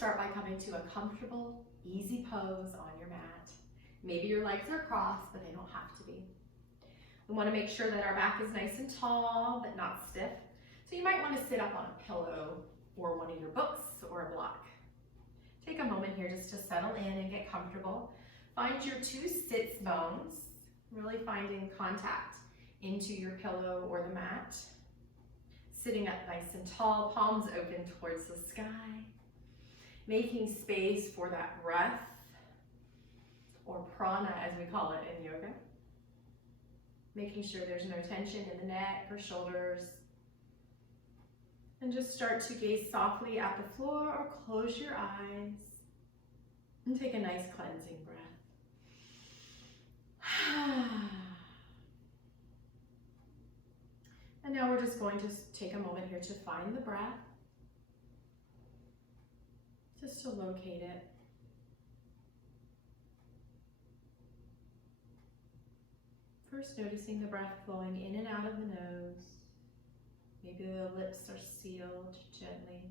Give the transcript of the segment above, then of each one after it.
start by coming to a comfortable, easy pose on your mat. Maybe your legs are crossed, but they don't have to be. We want to make sure that our back is nice and tall, but not stiff. So you might want to sit up on a pillow or one of your books or a block. Take a moment here just to settle in and get comfortable. Find your two sits bones, really finding contact into your pillow or the mat. Sitting up nice and tall, palms open towards the sky. Making space for that breath, or prana as we call it in yoga. Making sure there's no tension in the neck or shoulders. And just start to gaze softly at the floor or close your eyes and take a nice cleansing breath. And now we're just going to take a moment here to find the breath, just to locate it. First, noticing the breath flowing in and out of the nose. Maybe the lips are sealed gently.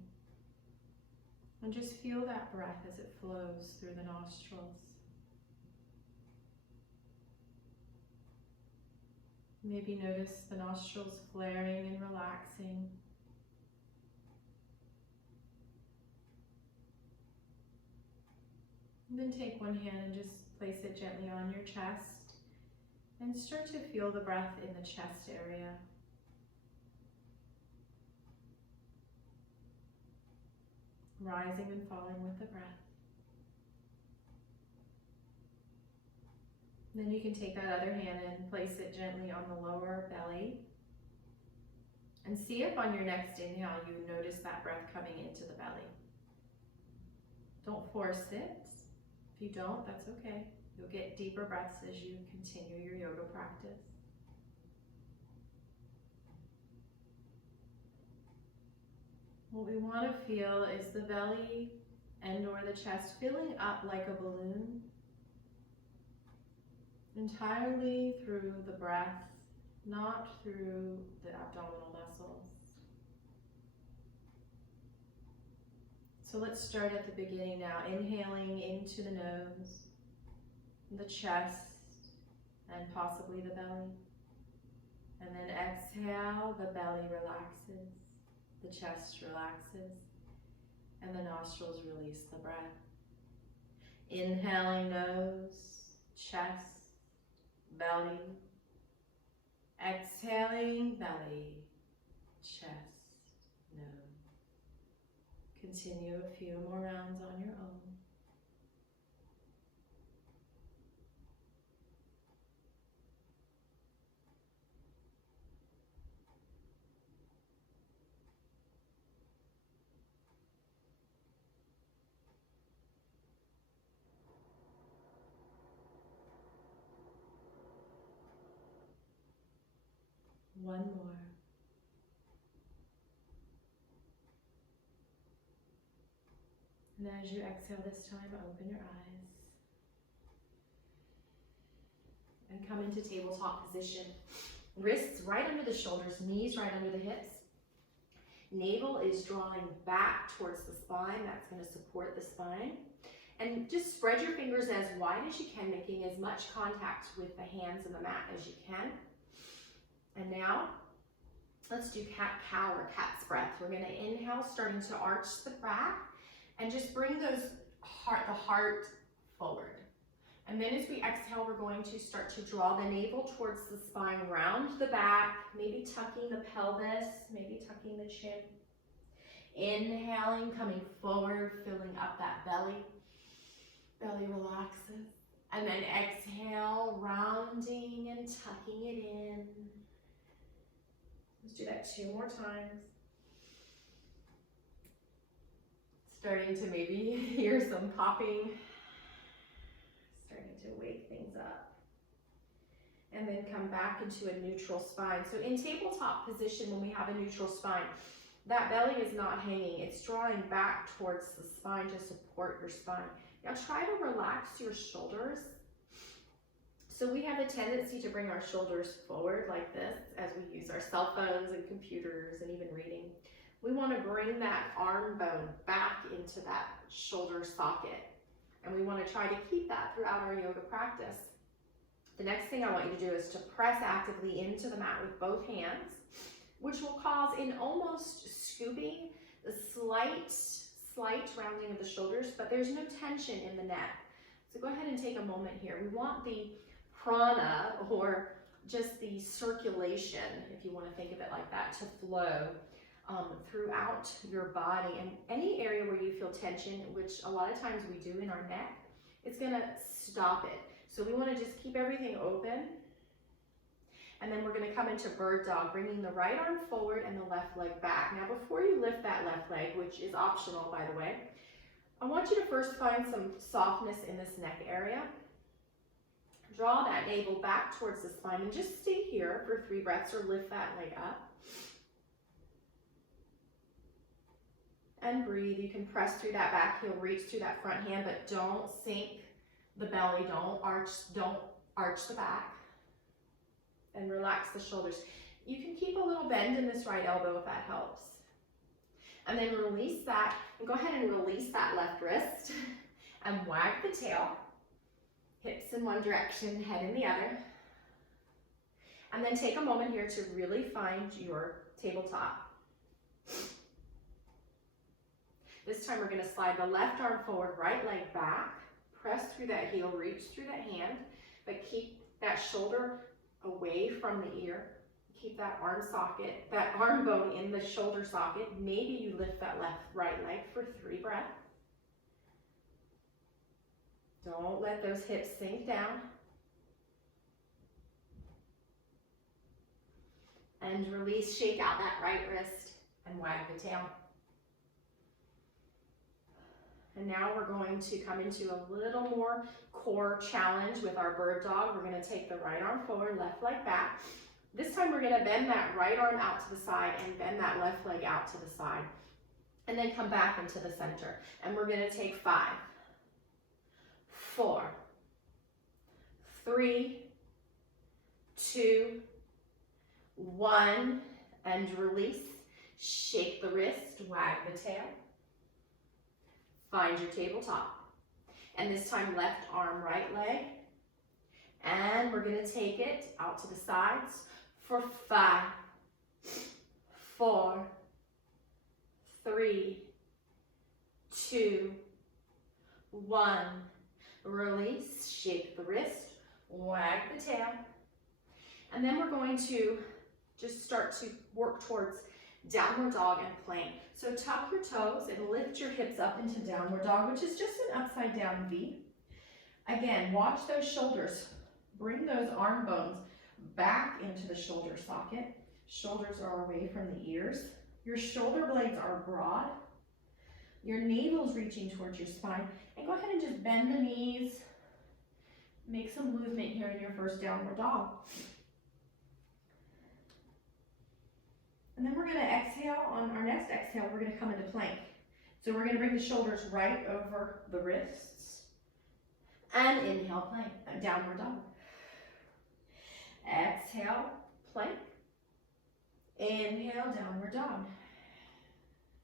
And just feel that breath as it flows through the nostrils. Maybe notice the nostrils flaring and relaxing. And then take one hand and just place it gently on your chest and start to feel the breath in the chest area. Rising and falling with the breath. Then you can take that other hand and place it gently on the lower belly. And see if on your next inhale you notice that breath coming into the belly. Don't force it. If you don't, that's okay. You'll get deeper breaths as you continue your yoga practice. What we want to feel is the belly and or the chest filling up like a balloon, entirely through the breath, not through the abdominal muscles. So let's start at the beginning now, inhaling into the nose, the chest, and possibly the belly. And then exhale, the belly relaxes, the chest relaxes, and the nostrils release the breath. Inhaling nose, chest, belly. Exhaling belly, chest, nose. Continue a few more rounds on your own. One more. And as you exhale this time, open your eyes. And come into tabletop position. Wrists right under the shoulders, knees right under the hips. Navel is drawing back towards the spine. That's going to support the spine. And just spread your fingers as wide as you can, making as much contact with the hands and the mat as you can. And now, let's do cat-cow or cat's breath. We're going to inhale, starting to arch the back, and just bring the heart forward. And then as we exhale, we're going to start to draw the navel towards the spine, round the back, maybe tucking the pelvis, maybe tucking the chin. Inhaling, coming forward, filling up that belly. Belly relaxes. And then exhale, rounding and tucking it in. Let's do that 2 more times. Starting to maybe hear some popping. Starting to wake things up. And then come back into a neutral spine. So in tabletop position, when we have a neutral spine, that belly is not hanging. It's drawing back towards the spine to support your spine. Now try to relax your shoulders. So we have a tendency to bring our shoulders forward like this as we use our cell phones and computers and even reading. We want to bring that arm bone back into that shoulder socket. And we want to try to keep that throughout our yoga practice. The next thing I want you to do is to press actively into the mat with both hands, which will cause in almost scooping, the slight rounding of the shoulders, but there's no tension in the neck. So go ahead and take a moment here. We want the prana, or just the circulation, if you want to think of it like that, to flow throughout your body. And any area where you feel tension, which a lot of times we do in our neck, it's going to stop it. So we want to just keep everything open. And then we're going to come into bird dog, bringing the right arm forward and the left leg back. Now, before you lift that left leg, which is optional, by the way, I want you to first find some softness in this neck area. Draw that navel back towards the spine and just stay here for 3 breaths, or lift that leg up. And breathe. You can press through that back heel, reach through that front hand, but don't sink the belly, don't arch the back. And relax the shoulders. You can keep a little bend in this right elbow if that helps. And then release that, and go ahead and release that left wrist and wag the tail. Hips in one direction, head in the other. And then take a moment here to really find your tabletop. This time we're going to slide the left arm forward, right leg back. Press through that heel, reach through that hand, but keep that shoulder away from the ear. Keep that arm socket, that arm bone in the shoulder socket. Maybe you lift that right leg for 3 breaths. Don't let those hips sink down. And release, shake out that right wrist and wag the tail. And now we're going to come into a little more core challenge with our bird dog. We're going to take the right arm forward, left leg back. This time we're going to bend that right arm out to the side and bend that left leg out to the side. And then come back into the center. And we're going to take 5, 4, 3, 2, 1, and release. Shake the wrist, wag the tail. Find your tabletop. And this time left arm, right leg. And we're going to take it out to the sides for 5, 4, 3, 2, 1. Release, shake the wrist, wag the tail. And then we're going to just start to work towards downward dog and plank. So tuck your toes and lift your hips up into downward dog, which is just an upside down V. Again, watch those shoulders. Bring those arm bones back into the shoulder socket. Shoulders are away from the ears. Your shoulder blades are broad. Your navel's reaching towards your spine. And go ahead and just bend the knees. Make some movement here in your first downward dog. And then we're going to exhale. On our next exhale, we're going to come into plank. So we're going to bring the shoulders right over the wrists. And inhale, plank, downward dog. Exhale, plank. Inhale, downward dog.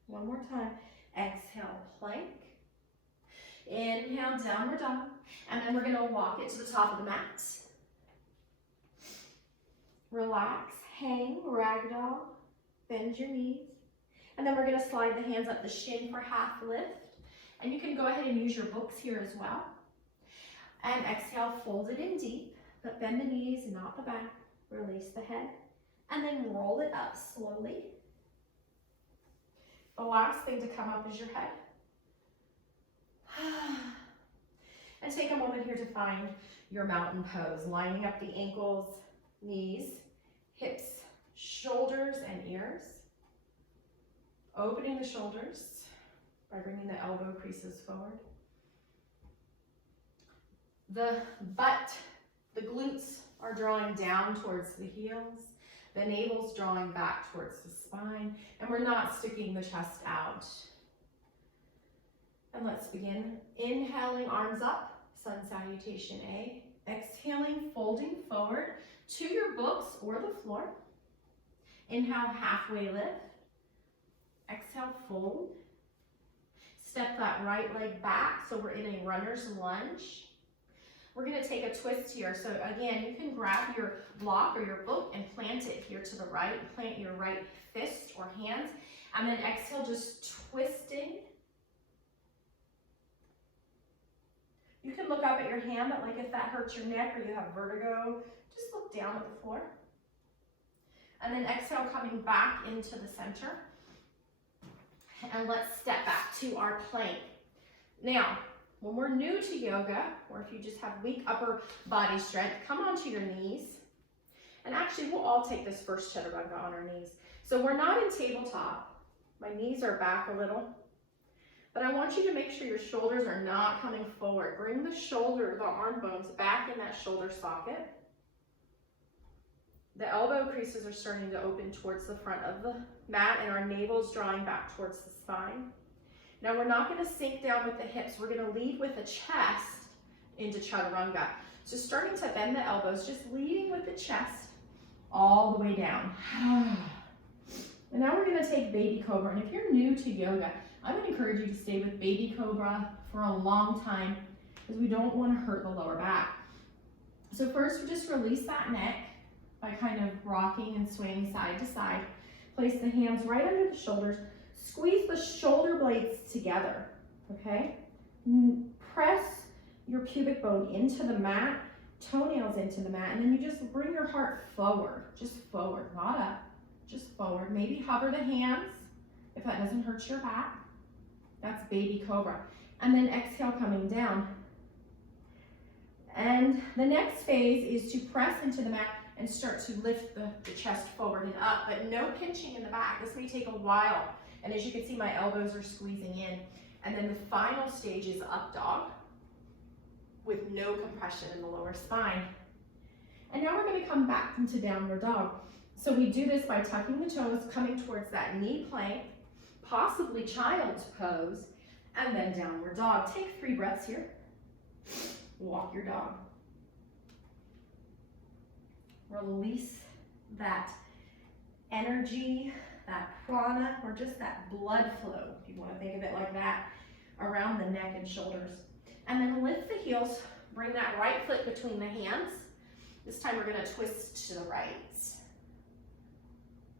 One more time. Exhale, plank. Inhale, downward dog. And then we're going to walk it to the top of the mat. Relax, hang, ragdoll. Bend your knees. And then we're going to slide the hands up the shin for half lift. And you can go ahead and use your books here as well. And exhale, fold it in deep, but bend the knees, not the back. Release the head. And then roll it up slowly. The last thing to come up is your head. And take a moment here to find your mountain pose, lining up the ankles, knees, hips, shoulders and ears. Opening the shoulders by bringing the elbow creases forward. The butt, the glutes are drawing down towards the heels. The navel's drawing back towards the spine. And we're not sticking the chest out. And let's begin. Inhaling, arms up, sun salutation A. Exhaling, folding forward to your books or the floor. Inhale, halfway lift. exhale, fold. Step that right leg back so we're in a runner's lunge. We're going to take a twist here. So again, you can grab your block or your book and plant it here to the right. Plant your right fist or hand. And then exhale, just twisting. You can look up at your hand, but like if that hurts your neck or you have vertigo, just look down at the floor. And then exhale, coming back into the center. And let's step back to our plank. Now, when we're new to yoga, or if you just have weak upper body strength, come onto your knees. And actually, we'll all take this first chaturanga on our knees. So we're not in tabletop. My knees are back a little. But I want you to make sure your shoulders are not coming forward. Bring the arm bones back in that shoulder socket. The elbow creases are starting to open towards the front of the mat, and our navel's drawing back towards the spine. Now we're not going to sink down with the hips. We're going to lead with the chest into chaturanga. So starting to bend the elbows, just leading with the chest all the way down. And now we're going to take baby cobra. And if you're new to yoga, I would encourage you to stay with baby cobra for a long time because we don't want to hurt the lower back. So first, we just release that neck by kind of rocking and swaying side to side. Place the hands right under the shoulders. Squeeze the shoulder blades together, okay? Press your pubic bone into the mat, toenails into the mat, and then you just bring your heart forward, just forward, not up, just forward. Maybe hover the hands if that doesn't hurt your back. That's baby cobra. And then exhale, coming down. And the next phase is to press into the mat and start to lift the chest forward and up, but no pinching in the back. This may take a while. And as you can see, my elbows are squeezing in. And then the final stage is up dog with no compression in the lower spine. And now we're going to come back into downward dog. So we do this by tucking the toes, coming towards that knee plank, possibly child's pose, and then downward dog. Take 3 breaths here. Walk your dog. Release that energy, that prana, or just that blood flow, if you want to think of it like that, around the neck and shoulders. And then lift the heels, bring that right foot between the hands. This time we're going to twist to the right.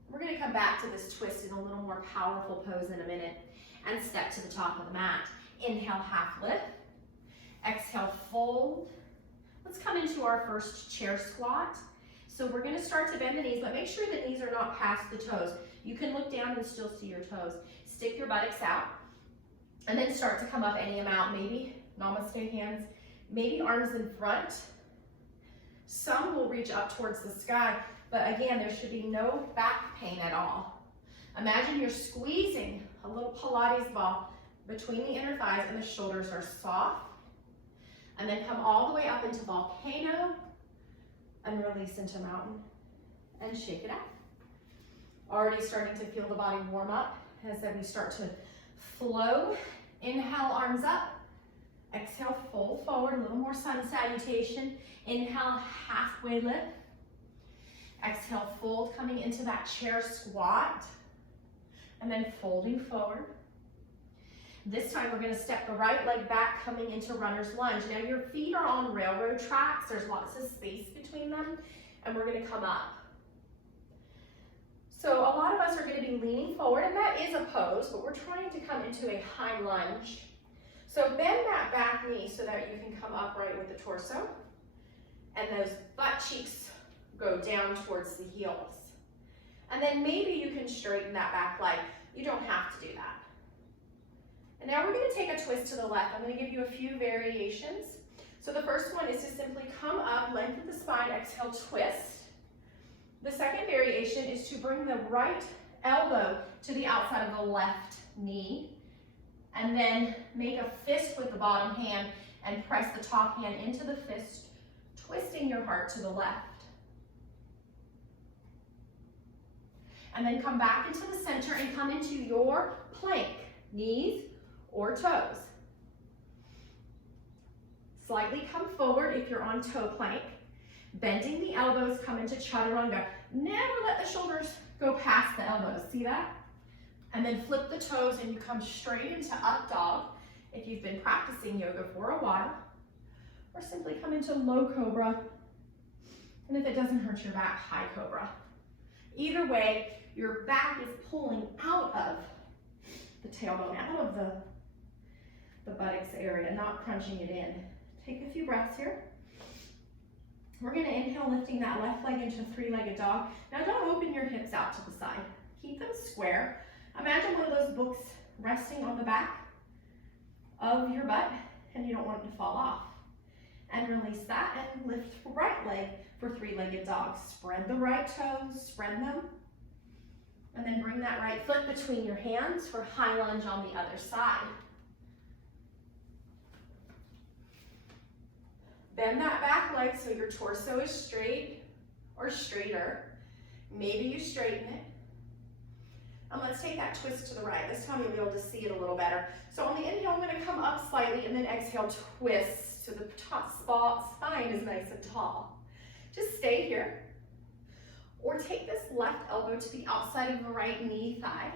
We're going to come back to this twist in a little more powerful pose in a minute and step to the top of the mat. Inhale, half lift. Exhale, fold. Let's come into our first chair squat. So we're going to start to bend the knees, but make sure the knees are not past the toes. You can look down and still see your toes. Stick your buttocks out and then start to come up any amount. Maybe namaste hands, maybe arms in front. Some will reach up towards the sky, but again, there should be no back pain at all. Imagine you're squeezing a little Pilates ball between the inner thighs and the shoulders are soft. And then come all the way up into volcano and release into mountain and shake it out. Already starting to feel the body warm up as then we start to flow. Inhale, arms up. Exhale, fold forward, a little more sun salutation. Inhale, halfway lift. Exhale, fold, coming into that chair squat. And then folding forward. This time we're going to step the right leg back, coming into runner's lunge. Now your feet are on railroad tracks. There's lots of space between them. And we're going to come up. So a lot of us are going to be leaning forward, and that is a pose, but we're trying to come into a high lunge. So bend that back knee so that you can come upright with the torso. And those butt cheeks go down towards the heels. And then maybe you can straighten that back leg. You don't have to do that. And now we're going to take a twist to the left. I'm going to give you a few variations. So the first one is to simply come up, lengthen the spine, exhale, twist. The second variation is to bring the right elbow to the outside of the left knee, and then make a fist with the bottom hand and press the top hand into the fist, twisting your heart to the left. And then come back into the center and come into your plank, knees or toes. Slightly come forward if you're on toe plank. Bending the elbows, come into chaturanga. Never let the shoulders go past the elbows. See that? And then flip the toes and you come straight into up dog if you've been practicing yoga for a while. Or simply come into low cobra. And if it doesn't hurt your back, high cobra. Either way, your back is pulling out of the tailbone, out of the buttocks area, not crunching it in. Take a few breaths here. We're going to inhale, lifting that left leg into a three-legged dog. Now don't open your hips out to the side. Keep them square. Imagine one of those books resting on the back of your butt, and you don't want it to fall off. And release that and lift the right leg for three-legged dog. Spread the right toes, spread them. And then bring that right foot between your hands for high lunge on the other side. Bend that back leg so your torso is straight or straighter. Maybe you straighten it. And let's take that twist to the right. This time you'll be able to see it a little better. So on the inhale, I'm going to come up slightly and then exhale, twist to the top spot. Spine is nice and tall. Just stay here. Or take this left elbow to the outside of the right knee thigh.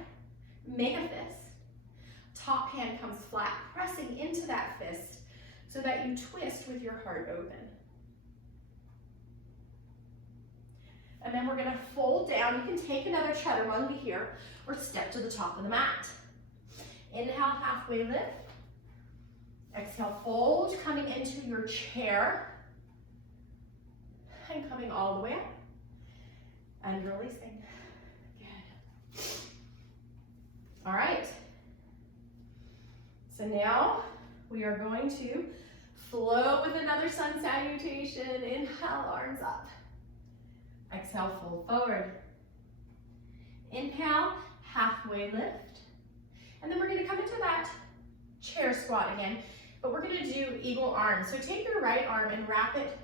Make a fist. Top hand comes flat, pressing into that fist so that you twist with your heart open. And then we're going to fold down. You can take another chaturanga here or step to the top of the mat. Inhale, halfway lift. Exhale, fold, coming into your chair. And coming all the way up. And releasing. Good. All right. So now we are going to flow with another sun salutation. Inhale, arms up. Exhale, fold forward. Inhale, halfway lift. And then we're going to come into that chair squat again, but we're going to do eagle arms. So take your right arm and wrap it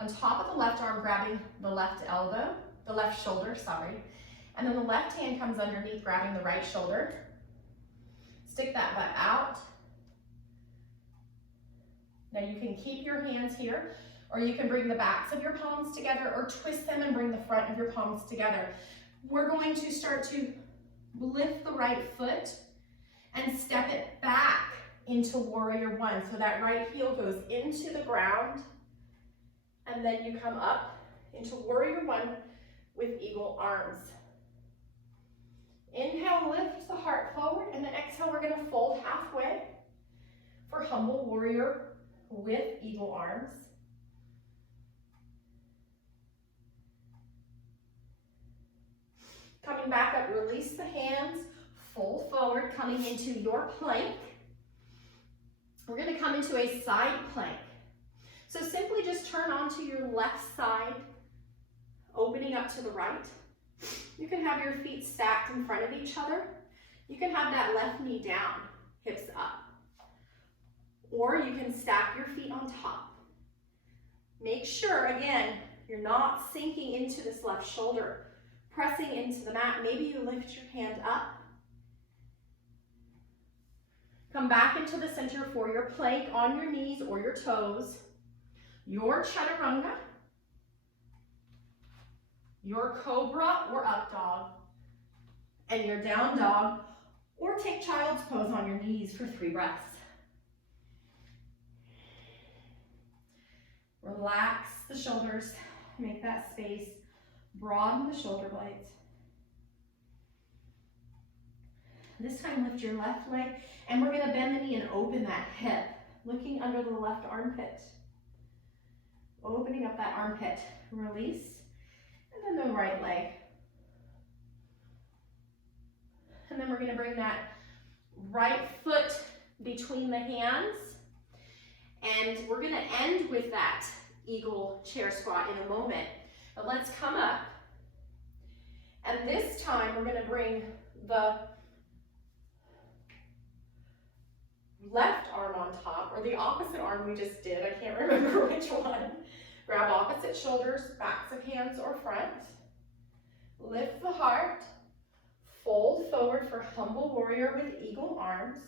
on top of the left arm, grabbing the left elbow, the left shoulder, sorry. And then the left hand comes underneath, grabbing the right shoulder. Stick that butt out. Now you can keep your hands here, or you can bring the backs of your palms together or twist them and bring the front of your palms together. We're going to start to lift the right foot and step it back into warrior one. So that right heel goes into the ground, and then you come up into warrior one with eagle arms. Inhale, lift the heart forward, and then exhale, we're going to fold halfway for humble warrior with eagle arms. Coming back up, release the hands, fold forward, coming into your plank. We're going to come into a side plank. So simply just turn onto your left side, opening up to the right. You can have your feet stacked in front of each other. You can have that left knee down, hips up. Or you can stack your feet on top. Make sure, again, you're not sinking into this left shoulder, pressing into the mat. Maybe you lift your hand up. Come back into the center for your plank on your knees or your toes. Your chaturanga, your cobra or up dog, and your down dog, or take child's pose on your knees for 3 breaths. Relax the shoulders, make that space, broaden the shoulder blades. This time lift your left leg, and we're going to bend the knee and open that hip, looking under the left armpit. Opening up that armpit, release, and then the right leg. And then we're going to bring that right foot between the hands, and we're going to end with that eagle chair squat in a moment. But let's come up, and this time we're going to bring the left arm on top, or the opposite arm we just did. I can't remember which one. Grab opposite shoulders, backs of hands or front. Lift the heart. Fold forward for humble warrior with eagle arms.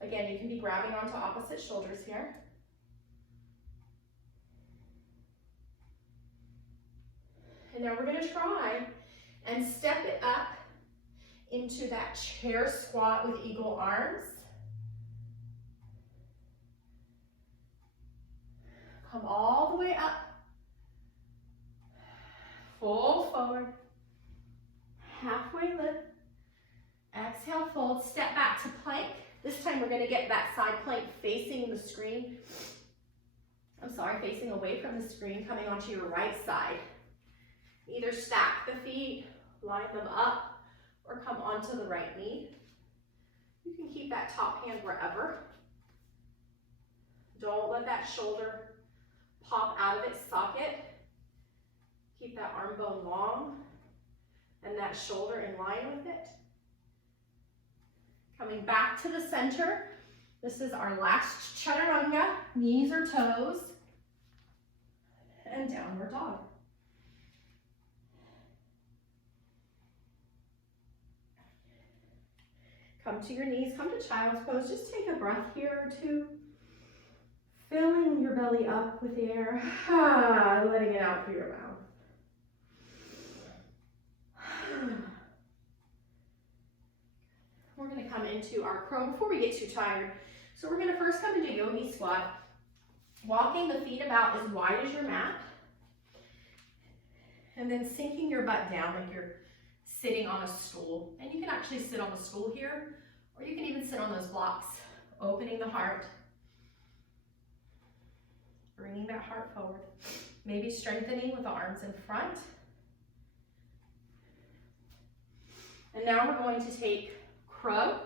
Again, you can be grabbing onto opposite shoulders here. And now we're going to try and step it up into that chair squat with eagle arms. Come all the way up. Full forward. Halfway lift. Exhale, fold. Step back to plank. This time we're going to get that side plank facing the screen. Facing away from the screen, coming onto your right side. Either stack the feet, line them up, or come onto the right knee. You can keep that top hand wherever. Don't let that shoulder pop out of its socket. Keep that arm bone long and that shoulder in line with it. Coming back to the center. This is our last chaturanga, knees or toes, and downward dog. Come to your knees, come to child's pose. Just take a breath here or two. Filling your belly up with air, letting it out through your mouth. We're going to come into our crow before we get too tired. So we're going to first come into yogi squat, walking the feet about as wide as your mat, and then sinking your butt down like you're sitting on a stool. And you can actually sit on the stool here, or you can even sit on those blocks, opening the heart, bringing that heart forward. Maybe strengthening with the arms in front. And now we're going to take crow.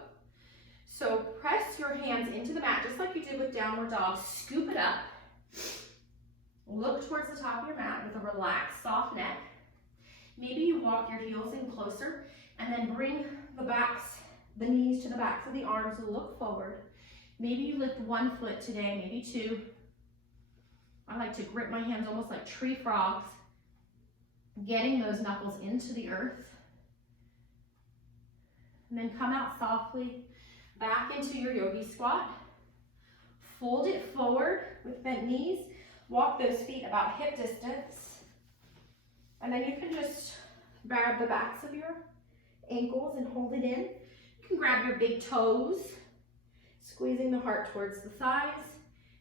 So press your hands into the mat just like you did with downward dog. Scoop it up. Look towards the top of your mat with a relaxed, soft neck. Maybe you walk your heels in closer and then bring the knees to the backs of the arms and look forward. Maybe you lift one foot today, maybe two. I like to grip my hands almost like tree frogs, getting those knuckles into the earth. And then come out softly back into your yogi squat. Fold it forward with bent knees. Walk those feet about hip distance. And then you can just grab the backs of your ankles and hold it in. You can grab your big toes, squeezing the heart towards the thighs,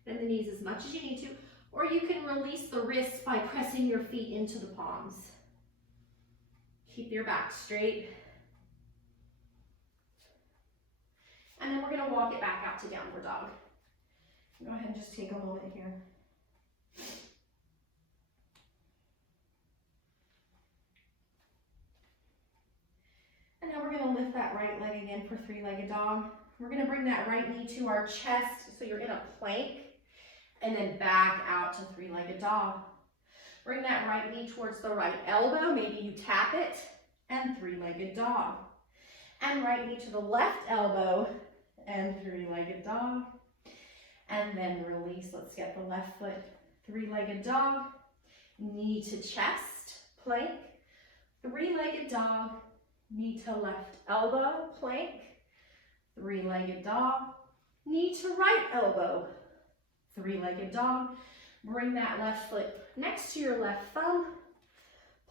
and the knees as much as you need to. Or you can release the wrists by pressing your feet into the palms. Keep your back straight. And then we're going to walk it back out to downward dog. Go ahead and just take a moment here. And now we're going to lift that right leg again for three-legged dog. We're going to bring that right knee to our chest so you're in a plank, and then back out to three-legged dog. Bring that right knee towards the right elbow. Maybe you tap it, and three-legged dog. And right knee to the left elbow, and three-legged dog. And then release. Let's get the left foot, three-legged dog. Knee to chest, plank. Three-legged dog. Knee to left elbow, plank. Three-legged dog. Knee to right elbow, three-legged dog. Bring that left foot next to your left thumb.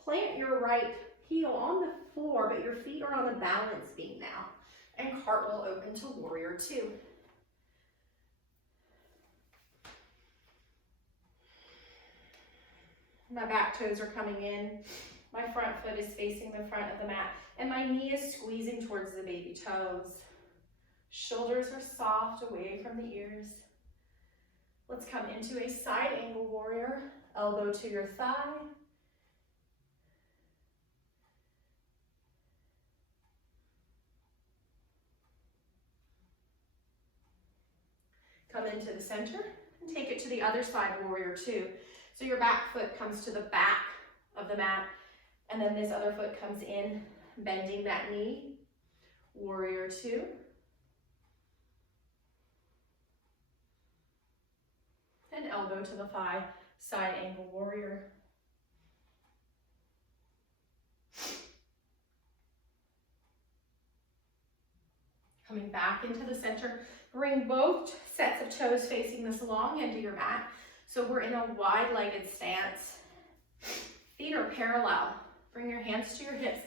Plant your right heel on the floor, but your feet are on a balance beam now. And cartwheel open to warrior two. My back toes are coming in. My front foot is facing the front of the mat. And my knee is squeezing towards the baby toes. Shoulders are soft away from the ears. Let's come into a side angle warrior. Elbow to your thigh. Come into the center and take it to the other side, warrior two. So your back foot comes to the back of the mat, and then this other foot comes in, bending that knee, warrior two. And elbow to the thigh, side angle warrior. Coming back into the center, bring both sets of toes facing this long end of your mat. So we're in a wide-legged stance. Feet are parallel. Bring your hands to your hips.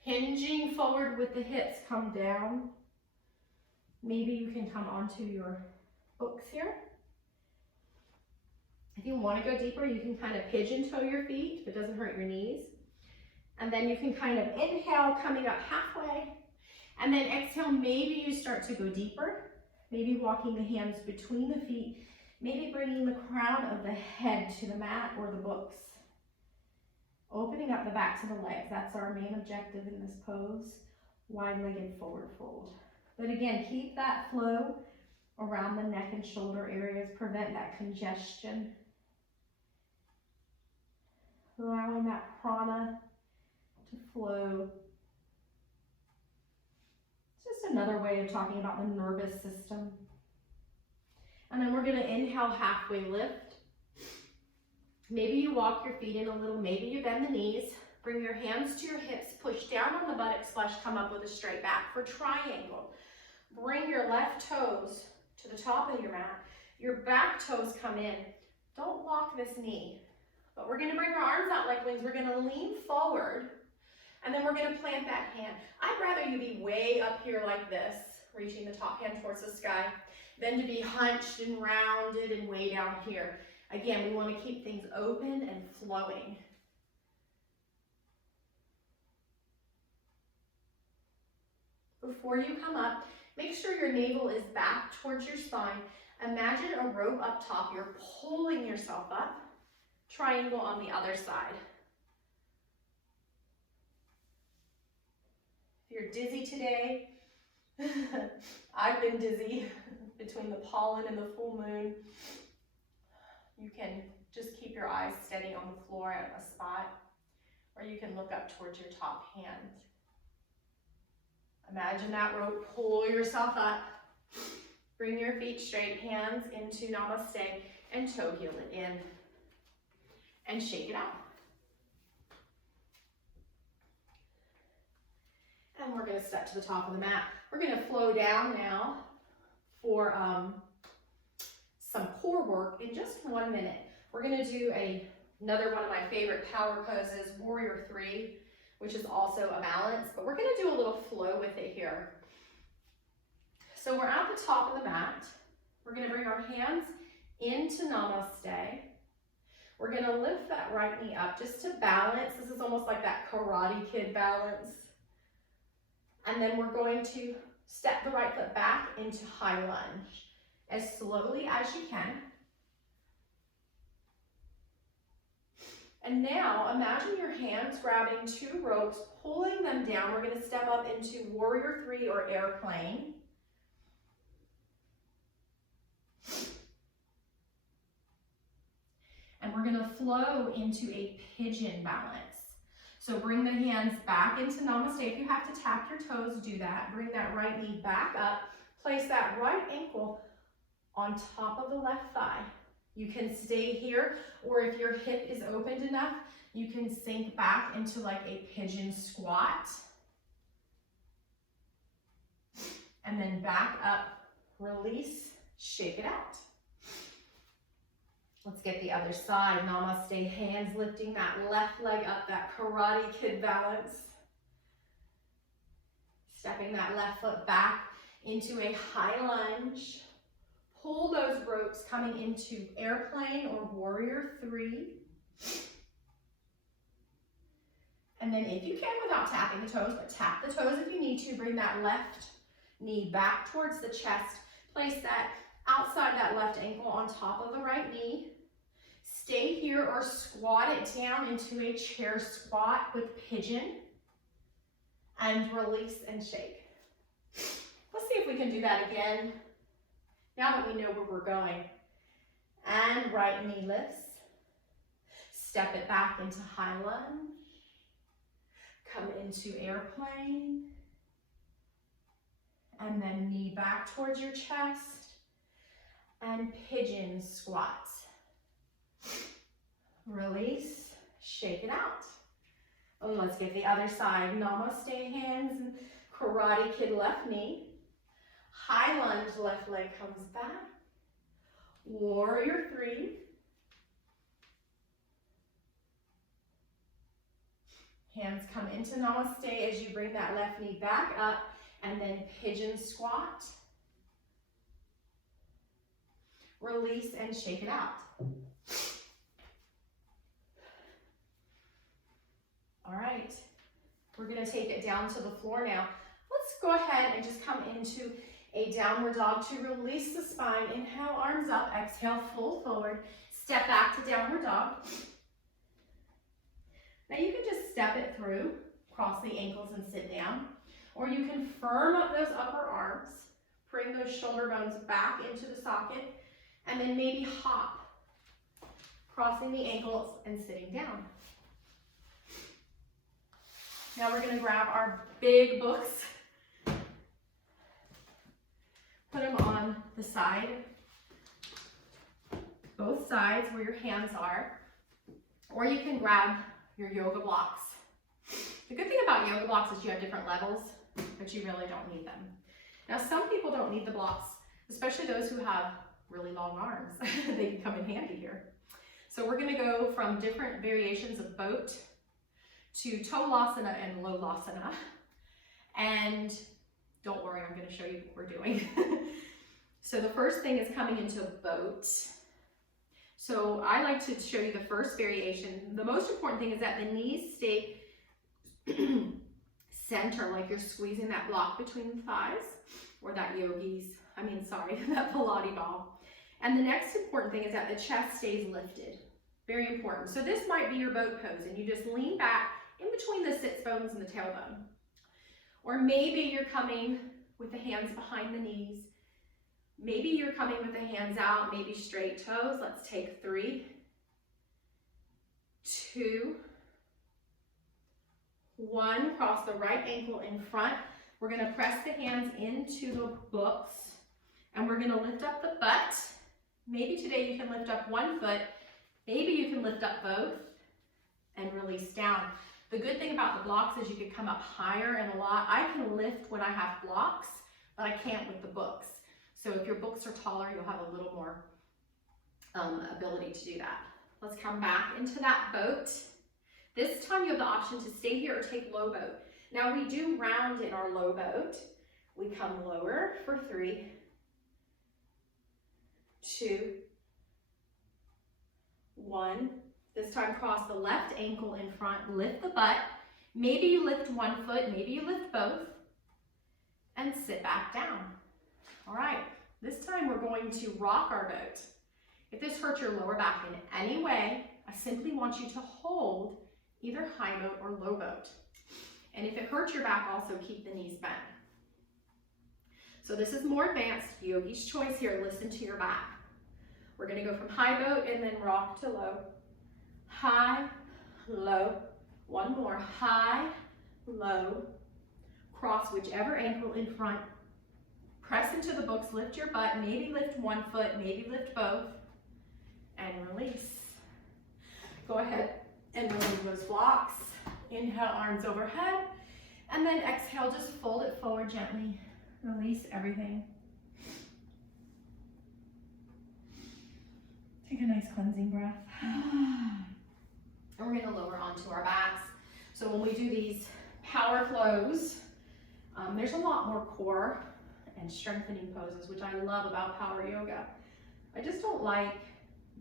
Hinging forward with the hips, come down. Maybe you can come onto your books here. If you want to go deeper, you can kind of pigeon toe your feet if it doesn't hurt your knees. And then you can kind of inhale, coming up halfway. And then exhale, maybe you start to go deeper. Maybe walking the hands between the feet. Maybe bringing the crown of the head to the mat or the books. Opening up the back to the legs. That's our main objective in this pose. Wide-legged forward fold. But again, keep that flow around the neck and shoulder areas. Prevent that congestion. Allowing that prana to flow. It's just another way of talking about the nervous system. And then we're going to inhale, halfway lift. Maybe you walk your feet in a little, maybe you bend the knees. Bring your hands to your hips, push down on the buttocks, come up with a straight back for triangle. Bring your left toes to the top of your mat. Your back toes come in. Don't lock this knee. But we're going to bring our arms out like wings. We're going to lean forward, and then we're going to plant that hand. I'd rather you be way up here like this, reaching the top hand towards the sky, than to be hunched and rounded and way down here. Again, we want to keep things open and flowing. Before you come up, make sure your navel is back towards your spine. Imagine a rope up top. You're pulling yourself up. Triangle on the other side. If you're dizzy today, I've been dizzy between the pollen and the full moon. You can just keep your eyes steady on the floor at a spot, or you can look up towards your top hand. Imagine that rope, pull yourself up. Bring your feet straight, hands into namaste, and toe heel it in. And shake it out. And we're going to step to the top of the mat. We're going to flow down now for some core work in just 1 minute. We're going to do another one of my favorite power poses, Warrior 3, which is also a balance, but we're going to do a little flow with it here. So we're at the top of the mat. We're going to bring our hands into namaste. We're going to lift that right knee up just to balance. This is almost like that Karate Kid balance. And then we're going to step the right foot back into high lunge as slowly as you can. And now imagine your hands grabbing 2 ropes, pulling them down. We're going to step up into Warrior 3 or airplane. And we're going to flow into a pigeon balance. So bring the hands back into namaste. If you have to tap your toes, do that. Bring that right knee back up. Place that right ankle on top of the left thigh. You can stay here, or if your hip is opened enough, you can sink back into like a pigeon squat. And then back up, release, shake it out. Let's get the other side. Namaste, hands lifting that left leg up, that Karate Kid balance. Stepping that left foot back into a high lunge. Pull those ropes coming into airplane or Warrior 3. And then if you can, without tapping the toes, but tap the toes if you need to, bring that left knee back towards the chest. Place that outside that left ankle on top of the right knee. Stay here or squat it down into a chair squat with pigeon. And release and shake. Let's see if we can do that again. Now that we know where we're going. And right knee lifts. Step it back into high lunge. Come into airplane. And then knee back towards your chest. And pigeon squats. Release, shake it out. And let's get the other side. Namaste, hands, and Karate Kid left knee. High lunge, left leg comes back. Warrior 3. Hands come into namaste as you bring that left knee back up, and then pigeon squat. Release and shake it out. All right, we're gonna take it down to the floor now. Let's go ahead and just come into a downward dog to release the spine. Inhale, arms up, exhale, full forward. Step back to downward dog. Now you can just step it through, cross the ankles and sit down, or you can firm up those upper arms, bring those shoulder bones back into the socket, and then maybe hop, crossing the ankles and sitting down. Now we're gonna grab our big books, put them on the side, both sides where your hands are, or you can grab your yoga blocks. The good thing about yoga blocks is you have different levels, but you really don't need them. Now some people don't need the blocks, especially those who have really long arms. They can come in handy here. So we're gonna go from different variations of boat to Tolasana and Lolasana. And don't worry, I'm gonna show you what we're doing. So the first thing is coming into boat. So I like to show you the first variation. The most important thing is that the knees stay center, like you're squeezing that block between the thighs, or that that Pilates ball. And the next important thing is that the chest stays lifted. Very important. So this might be your boat pose, and you just lean back in between the sits bones and the tailbone. Or maybe you're coming with the hands behind the knees. Maybe you're coming with the hands out, maybe straight toes. Let's take 3, 2, 1. Cross the right ankle in front. We're gonna press the hands into the books, and we're gonna lift up the butt. Maybe today you can lift up one foot. Maybe you can lift up both and release down. The good thing about the blocks is you can come up higher and a lot. I can lift when I have blocks, but I can't with the books. So if your books are taller, you'll have a little more ability to do that. Let's come back into that boat. This time you have the option to stay here or take low boat. Now we do round in our low boat. We come lower for 3, 2, 1. This time cross the left ankle in front, lift the butt. Maybe you lift one foot, maybe you lift both, and sit back down. All right, this time we're going to rock our boat. If this hurts your lower back in any way, I simply want you to hold either high boat or low boat. And if it hurts your back, also keep the knees bent. So this is more advanced, yogi's choice here. Listen to your back. We're gonna go from high boat and then rock to low. High, low. One more, high, low. Cross whichever ankle in front. Press into the books, lift your butt, maybe lift one foot, maybe lift both, and release. Go ahead and remove those blocks. Inhale, arms overhead, and then exhale, just fold it forward gently. Release everything. Take a nice cleansing breath. And we're gonna lower onto our backs. So when we do these power flows, there's a lot more core and strengthening poses, which I love about power yoga. I just don't like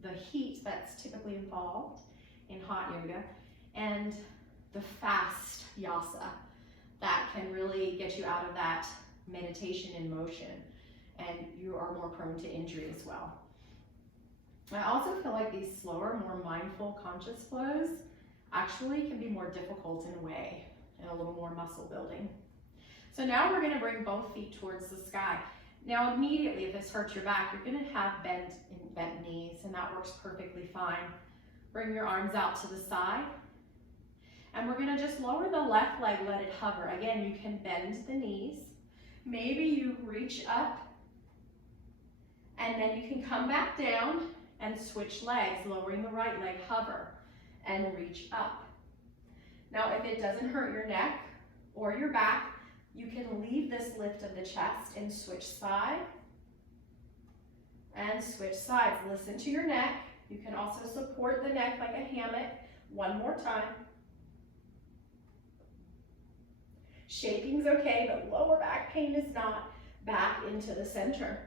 the heat that's typically involved in hot yoga and the fast yasa that can really get you out of that meditation in motion, and you are more prone to injury as well. I also feel like these slower, more mindful, conscious flows actually can be more difficult in a way and a little more muscle building. So now we're gonna bring both feet towards the sky. Now immediately, if this hurts your back, you're gonna have bent knees, and that works perfectly fine. Bring your arms out to the side, and we're gonna just lower the left leg, let it hover. Again, you can bend the knees. Maybe you reach up, and then you can come back down and switch legs, lowering the right leg, hover, and reach up. Now, if it doesn't hurt your neck or your back, you can leave this lift of the chest and switch side and switch sides. Listen to your neck. You can also support the neck like a hammock. One more time. Shaking's okay, but lower back pain is not. Back into the center.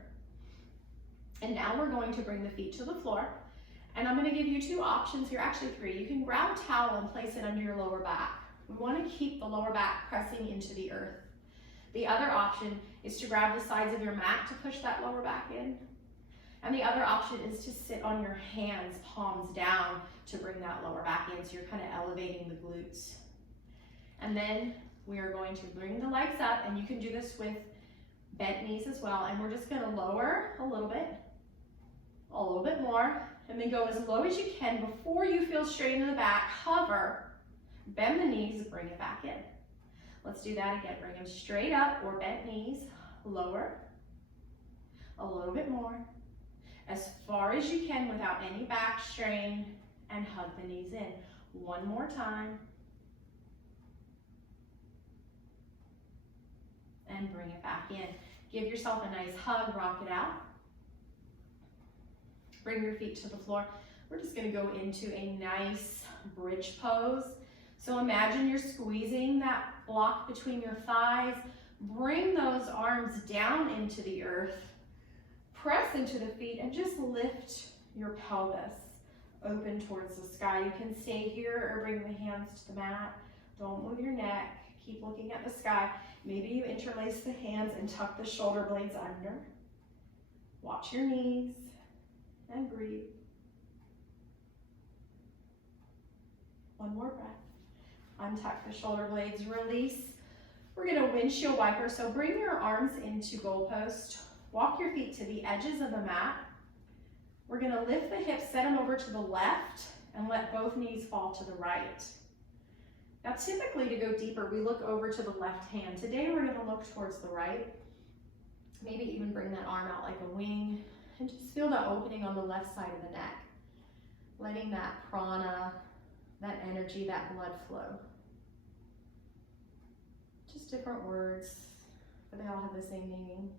And now we're going to bring the feet to the floor. And I'm going to give you two options here, actually three. You can grab a towel and place it under your lower back. We want to keep the lower back pressing into the earth. The other option is to grab the sides of your mat to push that lower back in. And the other option is to sit on your hands, palms down, to bring that lower back in. So you're kind of elevating the glutes. And then we are going to bring the legs up, and you can do this with bent knees as well. And we're just going to lower a little bit more, and then go as low as you can before you feel straight in the back. Hover, bend the knees, bring it back in. Let's do that again. Bring them straight up or bent knees, lower, a little bit more, as far as you can without any back strain, and hug the knees in. One more time. And bring it back in. Give yourself a nice hug, rock it out. Bring your feet to the floor. We're just going to go into a nice bridge pose. So imagine you're squeezing that block between your thighs. Bring those arms down into the earth. Press into the feet and just lift your pelvis open towards the sky. You can stay here or bring the hands to the mat. Don't move your neck. Keep looking at the sky. Maybe you interlace the hands and tuck the shoulder blades under. Watch your knees and breathe. One more breath. Untuck the shoulder blades, release. We're going to windshield wiper, so bring your arms into goalpost. Walk your feet to the edges of the mat. We're going to lift the hips, set them over to the left, and let both knees fall to the right. Now typically to go deeper, we look over to the left hand. Today we're going to look towards the right. Maybe even bring that arm out like a wing, and just feel that opening on the left side of the neck. Letting that prana, that energy, that blood flow. Just different words, but they all have the same meaning.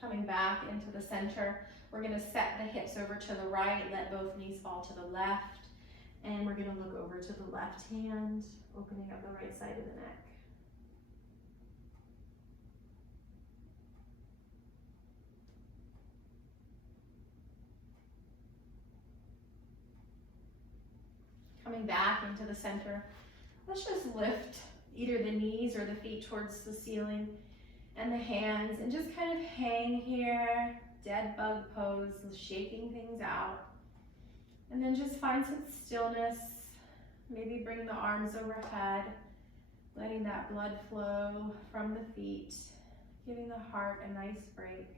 Coming back into the center, we're going to set the hips over to the right, let both knees fall to the left, and we're going to look over to the left hand, opening up the right side of the neck. Coming back into the center, let's just lift either the knees or the feet towards the ceiling and the hands, and just kind of hang here, dead bug pose, shaking things out. And then just find some stillness. Maybe bring the arms overhead, letting that blood flow from the feet, giving the heart a nice break.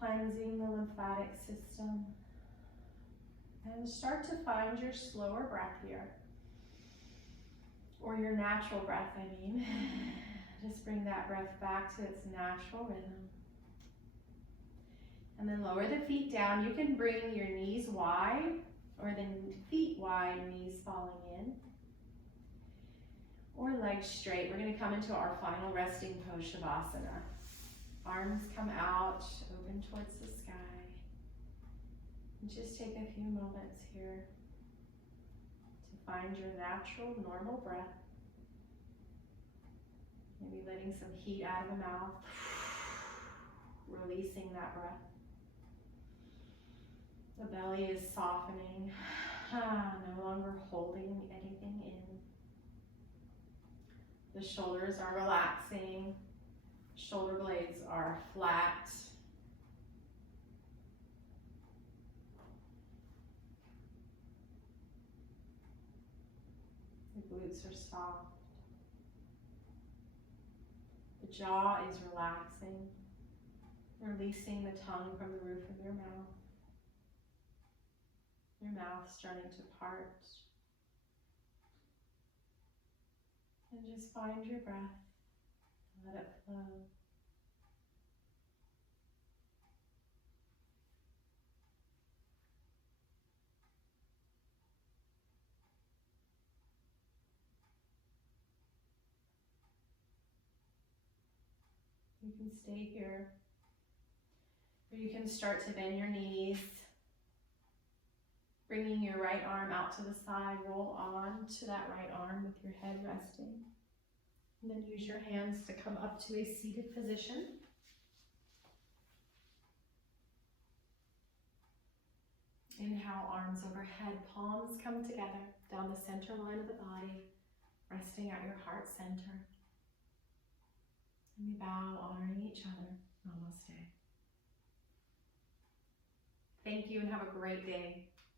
Cleansing the lymphatic system. And start to find your slower breath here. Or your natural breath, I mean. Just bring that breath back to its natural rhythm. And then lower the feet down. You can bring your knees wide, or the feet wide, knees falling in. Or legs straight. We're going to come into our final resting pose, Shavasana. Arms come out, open towards the sky. And just take a few moments here to find your natural, normal breath. Maybe letting some heat out of the mouth, releasing that breath. The belly is softening, no longer holding anything in. The shoulders are relaxing, shoulder blades are flat. The glutes are soft. The jaw is relaxing, releasing the tongue from the roof of your mouth. Your mouth starting to part. And just find your breath. Let it flow. You can stay here Or you can start to bend your knees, bringing your right arm out to the side, roll on to that right arm with your head resting. And then use your hands to come up to a seated position. Inhale, arms overhead, palms come together down the center line of the body, resting at your heart center. And we bow, honoring each other. Namaste. Thank you and have a great day.